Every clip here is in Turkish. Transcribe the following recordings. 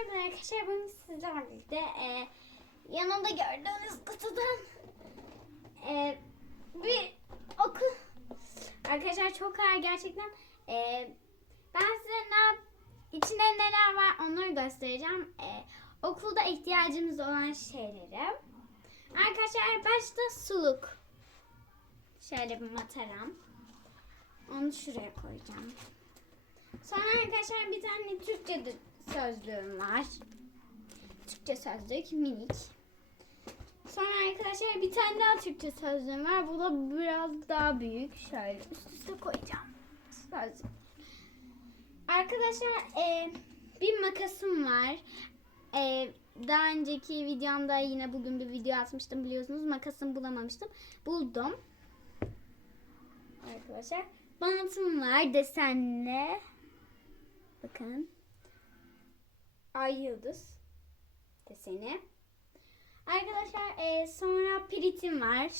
Merhaba arkadaşlar bugün sizlerle birlikte e, yanımda gördüğünüz kutudan e, bir okul arkadaşlar çok ağır gerçekten. E, ben size ne içinde neler var onları göstereceğim. E, okulda ihtiyacımız olan şeyleri. Arkadaşlar başta suluk. Şöyle bir mataram. Onu şuraya koyacağım Sonra arkadaşlar bir tane Türkçe sözlüğüm var. Türkçe sözlük minik. Sonra arkadaşlar bir tane daha Türkçe sözlüğüm var. Bu da biraz daha büyük. Şöyle üst üste koyacağım. Sözlük. Arkadaşlar e, bir makasım var. E, daha önceki videomda yine bugün bir video atmıştım biliyorsunuz. Makasımı bulamamıştım. Buldum. Arkadaşlar bantım var desenli. Bakın. Ay yıldız deseni. Arkadaşlar e, sonra piritim var.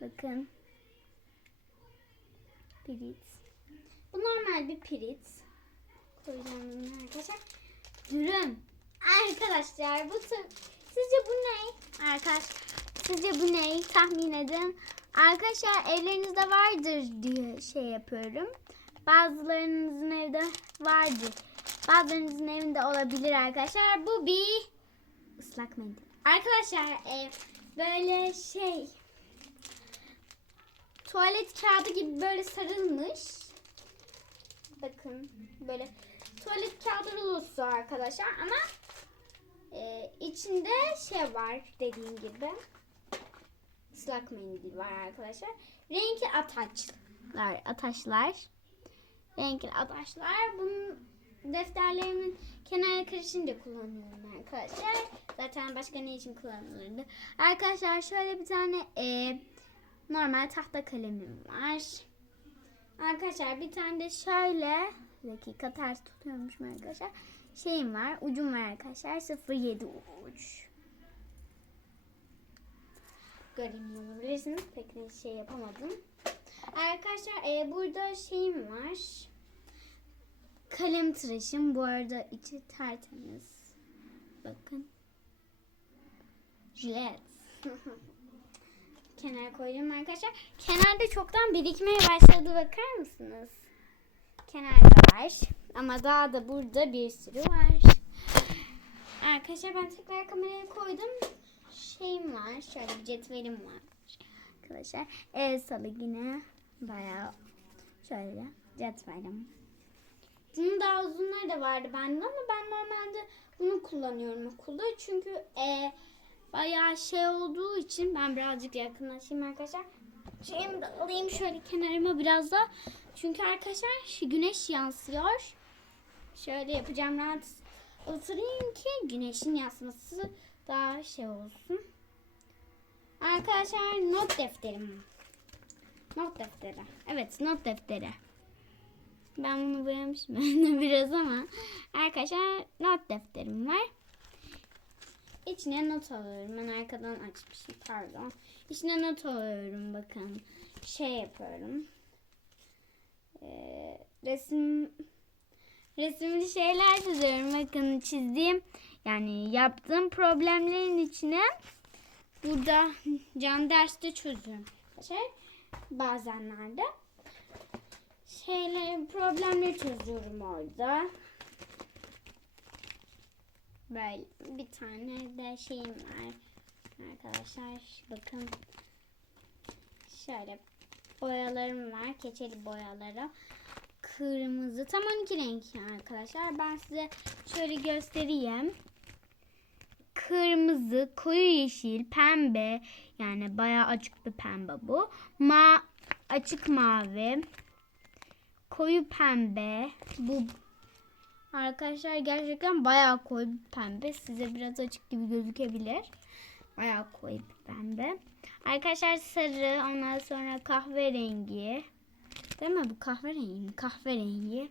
Bakın. Pirit. Bu normal bir pirit. Koyacağım bunu arkadaşlar. Dürüm. Arkadaşlar bu sizce bu ne? Arkadaş sizce bu ne? Tahmin edin. Arkadaşlar evlerinizde vardır diye şey yapıyorum. Bazılarınızın evde vardır. Bazılarınızın evinde olabilir arkadaşlar. Bu bir ıslak mendil. Arkadaşlar e, böyle şey tuvalet kağıdı gibi böyle sarılmış. Bakın böyle tuvalet kağıdı rulosu arkadaşlar ama e, içinde şey var dediğim gibi ıslak mendil var arkadaşlar. Renkli ataçlar, ataşlar. Renkli ataşlar. Bunun defterlerimin kenara karışınca kullanıyorum arkadaşlar. Zaten başka ne için kullanılırdı? Arkadaşlar şöyle bir tane e, normal tahta kalemim var. Arkadaşlar bir tane de şöyle bir dakika ters tutuyormuşum arkadaşlar. Şeyim var, ucum var arkadaşlar. 07 uç. Göreyim olabilirsiniz. Pek de şey yapamadım. Arkadaşlar e, burada şeyim var. Kalem tıraşım. Bu arada içi tertemiz. Bakın. Jilet. Kenara koydum arkadaşlar. Kenarda çoktan birikmeye başladı. Bakar mısınız? Kenarda var. Ama daha da burada bir sürü var. Arkadaşlar ben tekrar kameraya koydum. Şeyim var. Şöyle bir cetvelim var. Arkadaşlar el salı yine bayağı şöyle cetvelim. Bunun daha uzunları da vardı bende ama ben normalde bunu kullanıyorum okulda. Çünkü e, bayağı şey olduğu için ben birazcık yakınlaşayım arkadaşlar. Şeyimi alayım şöyle kenarıma biraz da. Çünkü arkadaşlar güneş yansıyor. Şöyle yapacağım rahat oturayım ki güneşin yansıması daha şey olsun. Arkadaşlar not defterim. Not defteri. Evet not defteri. Ben bunu boyamışım biraz ama. Arkadaşlar not defterim var. İçine not alıyorum. Ben arkadan açmışım pardon. İçine not alıyorum bakın. Şey yapıyorum. Ee, resim resimli şeyler çiziyorum. Bakın çizdiğim yani yaptığım problemlerin içine burada can derste çözüyorum. Şey, bazenlerde şeyler problemleri çözüyorum orada. Böyle bir tane de şeyim var. Arkadaşlar bakın. Şöyle boyalarım var. Keçeli boyaları. Kırmızı. Tam 12 renk arkadaşlar. Ben size şöyle göstereyim. Kırmızı, koyu yeşil, pembe. Yani bayağı açık bir pembe bu. Ma açık mavi. Koyu pembe. Bu Arkadaşlar gerçekten bayağı koyu bir pembe. Size biraz açık gibi gözükebilir. Bayağı koyu bir pembe. Arkadaşlar sarı, ondan sonra kahverengi. Değil mi bu kahverengi mi? Kahverengi.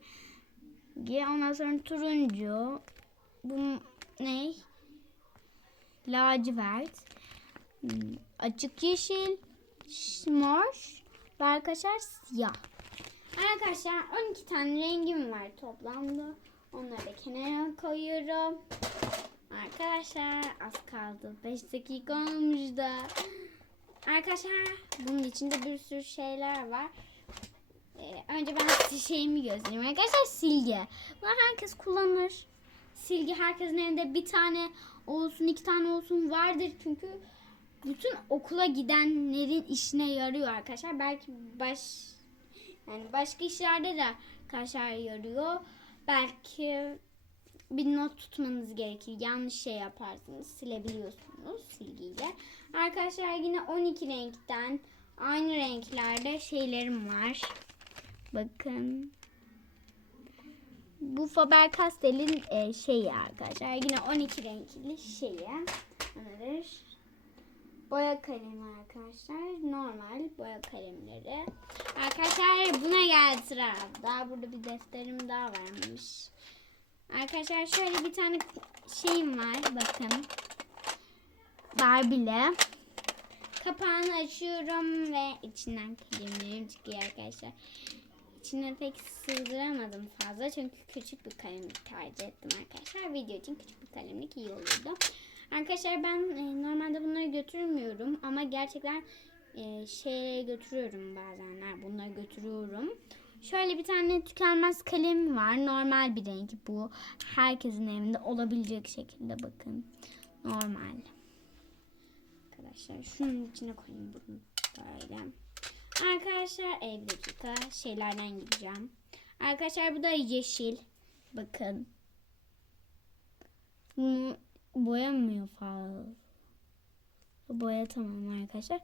Ondan sonra turuncu. Bu ne? Lacivert. Açık yeşil. Mor. Ve arkadaşlar siyah. Arkadaşlar 12 tane rengim var toplamda. Onları da kenara koyuyorum. Arkadaşlar az kaldı. 5 dakika olmuş da. Arkadaşlar bunun içinde bir sürü şeyler var. Ee, önce ben size şeyimi göstereyim. Arkadaşlar silgi. Bunu herkes kullanır. Silgi herkesin evinde bir tane olsun iki tane olsun vardır. Çünkü bütün okula gidenlerin işine yarıyor arkadaşlar. Belki baş yani başka işlerde de arkadaşlar yarıyor. Belki bir not tutmanız gerekir. Yanlış şey yaparsınız. Silebiliyorsunuz silgiyle. Arkadaşlar yine 12 renkten aynı renklerde şeylerim var. Bakın. Bu Faber-Castell'in e, şeyi arkadaşlar. Yine 12 renkli şeyi. Nedir? Boya kalemi arkadaşlar. Normal boya kalemleri. Arkadaşlar buna geldi sıra. Daha burada bir defterim daha varmış. Arkadaşlar şöyle bir tane şeyim var. Bakın. Barbie'le. Kapağını açıyorum ve içinden kalemlerim çıkıyor arkadaşlar. İçine pek sığdıramadım fazla çünkü küçük bir kalemlik tercih ettim arkadaşlar. Video için küçük bir kalemlik iyi olurdu. Arkadaşlar ben e, normalde bunları götürmüyorum ama gerçekten e, şeye götürüyorum bazenler bunları götürüyorum. Şöyle bir tane tükenmez kalem var. Normal bir renk bu. Herkesin evinde olabilecek şekilde bakın. Normal. Arkadaşlar şunun içine koyayım bunu böyle. Arkadaşlar dakika şeylerden gideceğim. Arkadaşlar bu da yeşil. Bakın. Bunu boyamıyor fazla. Boya tamam arkadaşlar.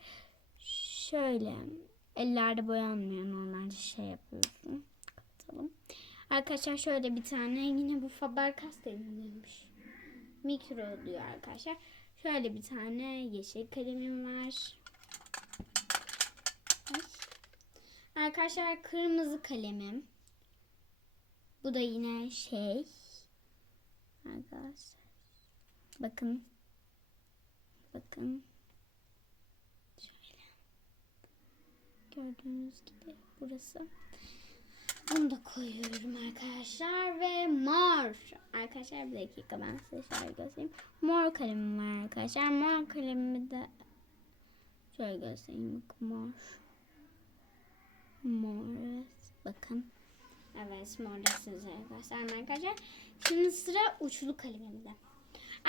Şöyle ellerde boyanmıyor normalde şey yapıyorsun. Kapatalım. Arkadaşlar şöyle bir tane yine bu Faber Castell'inmiş. Mikro diyor arkadaşlar. Şöyle bir tane yeşil kalemim var. Ay. Arkadaşlar kırmızı kalemim. Bu da yine şey. Arkadaşlar. Bakın. Bakın. Şöyle. Gördüğünüz gibi burası. Bunu da koyuyorum arkadaşlar ve mor. Arkadaşlar bir dakika ben size şöyle göstereyim. Mor kalemim var arkadaşlar. Mor kalemimi de şöyle göstereyim. Mor. Mor. evet. Bakın. Evet mor da size göstereyim arkadaşlar. Şimdi sıra uçlu kalemimde.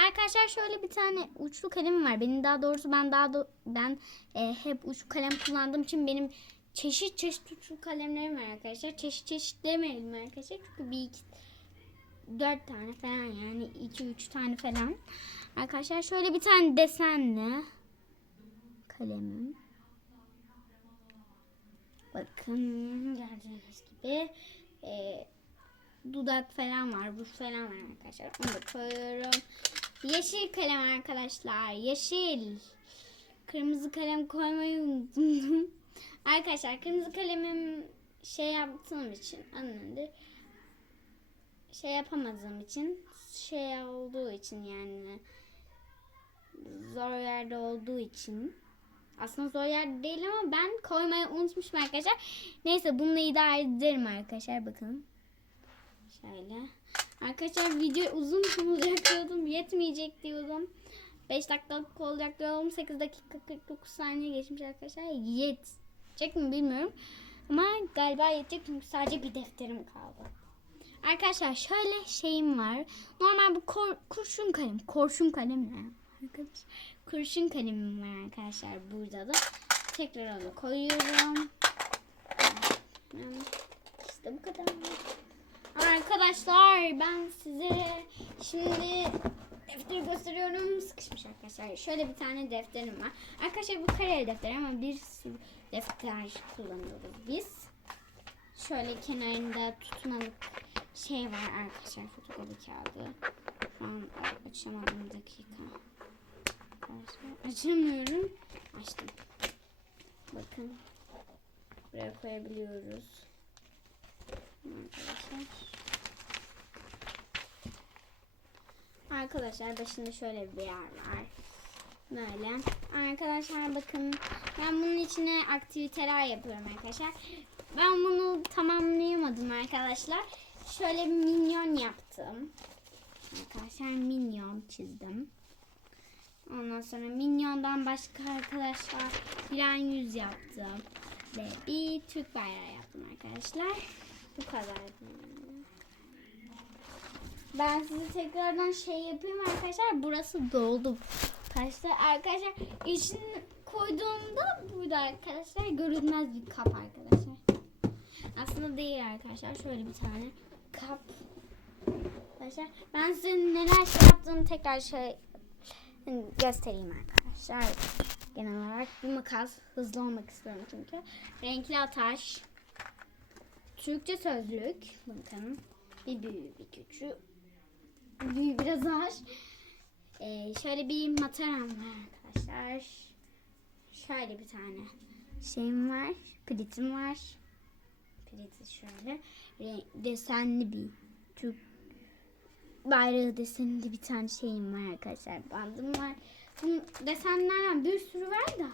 Arkadaşlar şöyle bir tane uçlu kalemim var. Benim daha doğrusu ben daha do- ben e, hep uçlu kalem kullandığım için benim çeşit çeşit uçlu kalemlerim var arkadaşlar. Çeşit çeşit demeyelim arkadaşlar. Çünkü bir iki dört tane falan yani iki üç tane falan. Arkadaşlar şöyle bir tane desenli kalemim. Bakın gördüğünüz gibi e, dudak falan var, bu falan var arkadaşlar. Onu da koyuyorum. Yeşil kalem arkadaşlar. Yeşil. Kırmızı kalem koymayı unuttum. arkadaşlar kırmızı kalemim şey yaptığım için anladı. Şey yapamadığım için şey olduğu için yani zor yerde olduğu için aslında zor yerde değil ama ben koymayı unutmuşum arkadaşlar. Neyse bununla idare ederim arkadaşlar bakın. Şöyle. Arkadaşlar video uzun olacak diyordum. Yetmeyecek diyordum. 5 dakikalık olacak diyordum. 8 dakika 49 saniye geçmiş arkadaşlar. Yetecek mi bilmiyorum. Ama galiba yetecek çünkü sadece bir defterim kaldı. Arkadaşlar şöyle şeyim var. Normal bu kor- kurşun kalem. Kurşun kalem ne? Arkadaşlar kurşun kalemim var arkadaşlar burada da. Tekrar onu koyuyorum. İşte bu kadar. Arkadaşlar ben size şimdi defteri gösteriyorum. Sıkışmış arkadaşlar. Şöyle bir tane defterim var. Arkadaşlar bu kareli defter ama bir defter kullanıyoruz biz. Şöyle kenarında tutmalık şey var arkadaşlar. Fotokopi kağıdı. Şu an açamadım dakika. Açamıyorum. Açtım. Bakın. Buraya koyabiliyoruz. Arkadaşlar. Arkadaşlar başında şöyle bir yer var. Böyle. Arkadaşlar bakın ben bunun içine aktiviteler yapıyorum arkadaşlar. Ben bunu tamamlayamadım arkadaşlar. Şöyle bir minyon yaptım. Arkadaşlar minyon çizdim. Ondan sonra minyondan başka arkadaşlar filan yüz yaptım. Ve bir Türk bayrağı yaptım arkadaşlar. Bu kadar. Ben size tekrardan şey yapayım arkadaşlar. Burası doldu. Arkadaşlar arkadaşlar içini koyduğumda burada arkadaşlar görünmez bir kap arkadaşlar. Aslında değil arkadaşlar. Şöyle bir tane kap. Arkadaşlar ben size neler şey yaptığımı tekrar şey göstereyim arkadaşlar. Genel olarak bir makas. Hızlı olmak istiyorum çünkü. Renkli ataş. Türkçe sözlük. Bakın. Bir büyüğü bir küçüğü. Büyüğü biraz ağır. Ee, şöyle bir mataram var arkadaşlar. Şöyle bir tane şeyim var. Plitim var. Pliti şöyle. Renk, desenli bir Türk bayrağı desenli bir tane şeyim var arkadaşlar. Bandım var. Bu desenlerden bir sürü var da.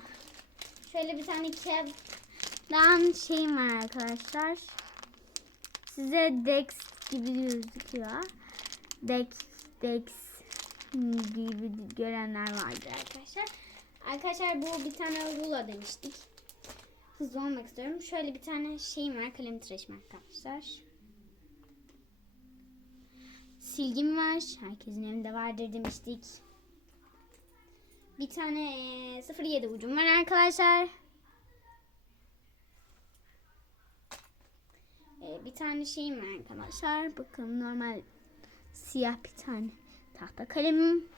Şöyle bir tane kağıttan şeyim var arkadaşlar. Size Dex gibi gözüküyor. Dex, Dex gibi görenler vardır arkadaşlar. Arkadaşlar bu bir tane rulo demiştik. Hızlı olmak istiyorum. Şöyle bir tane şeyim var. Kalem tıraşım arkadaşlar. Silgim var. Herkesin evinde vardır demiştik. Bir tane e, 07 ucum var arkadaşlar. E, bir tane şeyim var arkadaşlar. Bakın normal siyah bir tane tahta kalemim.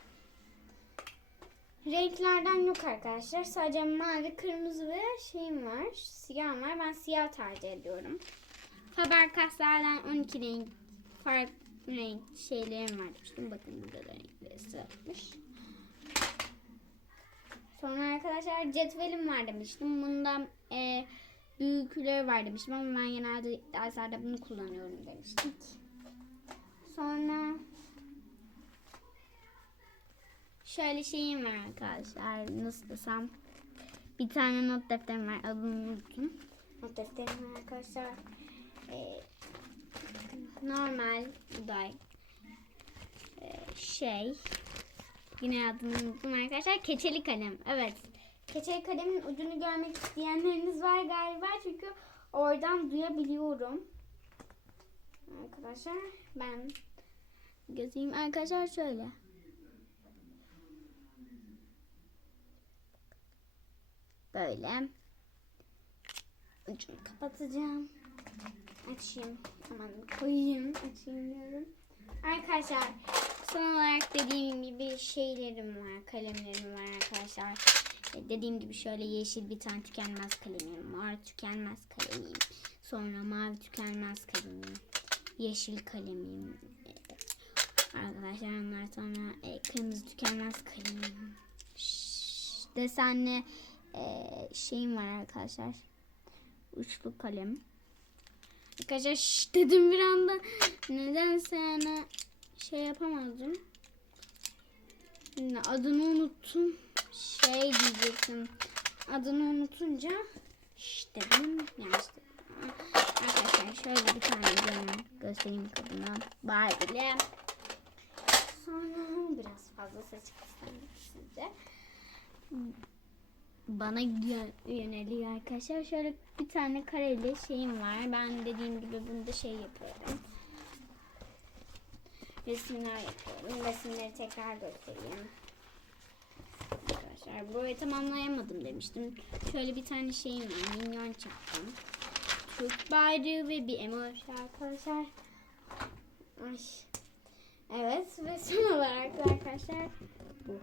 Renklerden yok arkadaşlar. Sadece mavi, kırmızı ve şeyim var. Siyah var. Ben siyah tercih ediyorum. Faber-Castell'den 12 renk farklı renk şeylerim var demiştim. Bakın burada da renkleri sıralamış. Sonra arkadaşlar cetvelim var demiştim. Bunda e, büyükleri var demiştim ama ben genelde derslerde bunu kullanıyorum demiştik. Sonra şöyle şeyim var arkadaşlar. Nasıl desem. Bir tane not defterim var. Adını unuttum. Not defterim var arkadaşlar. Ee, normal bu da ee, şey. Yine adını unuttum arkadaşlar. Keçeli kalem. Evet. Keçeli kalemin ucunu görmek isteyenleriniz var galiba. Çünkü oradan duyabiliyorum. Arkadaşlar ben gözeyim arkadaşlar şöyle. Böyle. Ucunu kapatacağım. Açayım. Aman koyayım. Açayım diyorum. Arkadaşlar son olarak dediğim gibi şeylerim var. Kalemlerim var arkadaşlar. E, Dediğim gibi şöyle yeşil bir tane tükenmez kalemim var. Tükenmez kalemim. Sonra mavi tükenmez kalemim. Yeşil kalemim. E, Arkadaşlar onlar sonra e, kırmızı tükenmez kalemim. Şş, desenli şeyim var arkadaşlar. Uçlu kalem. Arkadaşlar şş dedim bir anda. Nedense yani şey yapamadım. Şimdi adını unuttum. Şey diyecektim. Adını unutunca şş dedim. Yanlış dedim. Arkadaşlar şöyle bir tane canım göstereyim kadına. Barbie'li. Sonra biraz fazla ses çıksın sizce bana yö- yöneliyor arkadaşlar. Şöyle bir tane kareli şeyim var. Ben dediğim gibi bunda şey yapıyorum. Resimler yapıyorum. Resimleri tekrar göstereyim. Arkadaşlar burayı tamamlayamadım demiştim. Şöyle bir tane şeyim var. Minyon çaktım. Türk bayrağı ve bir emoji arkadaşlar. Ay. Evet ve son olarak da arkadaşlar bu.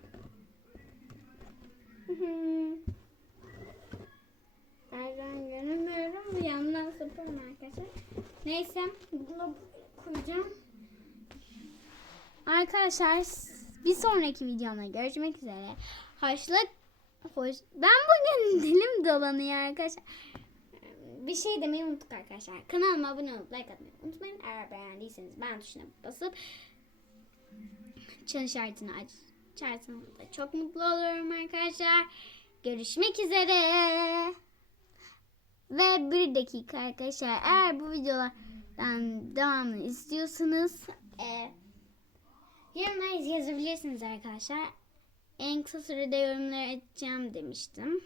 Nereden göremiyorum. Bir yandan sapıyorum arkadaşlar. Neyse bunu koyacağım. Arkadaşlar bir sonraki videomda görüşmek üzere. Hoşla hoş. Ben bugün dilim dolanıyor arkadaşlar. Bir şey demeyi unuttuk arkadaşlar. Kanalıma abone olup like atmayı unutmayın. Eğer beğendiyseniz beğen tuşuna basıp çan işaretini açarsanız da çok mutlu olurum arkadaşlar. Görüşmek üzere. Ve bir dakika arkadaşlar eğer bu videolardan devamını istiyorsanız Ee, yorumlara yazabilirsiniz arkadaşlar. En kısa sürede yorumları açacağım demiştim.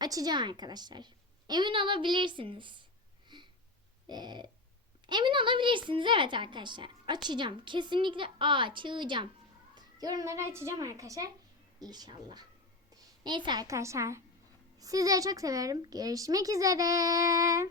Açacağım arkadaşlar. Emin olabilirsiniz. Ee, emin olabilirsiniz evet arkadaşlar. Açacağım. Kesinlikle açacağım. Yorumları açacağım arkadaşlar. İnşallah. Neyse arkadaşlar. Sizleri çok seviyorum. Görüşmek üzere.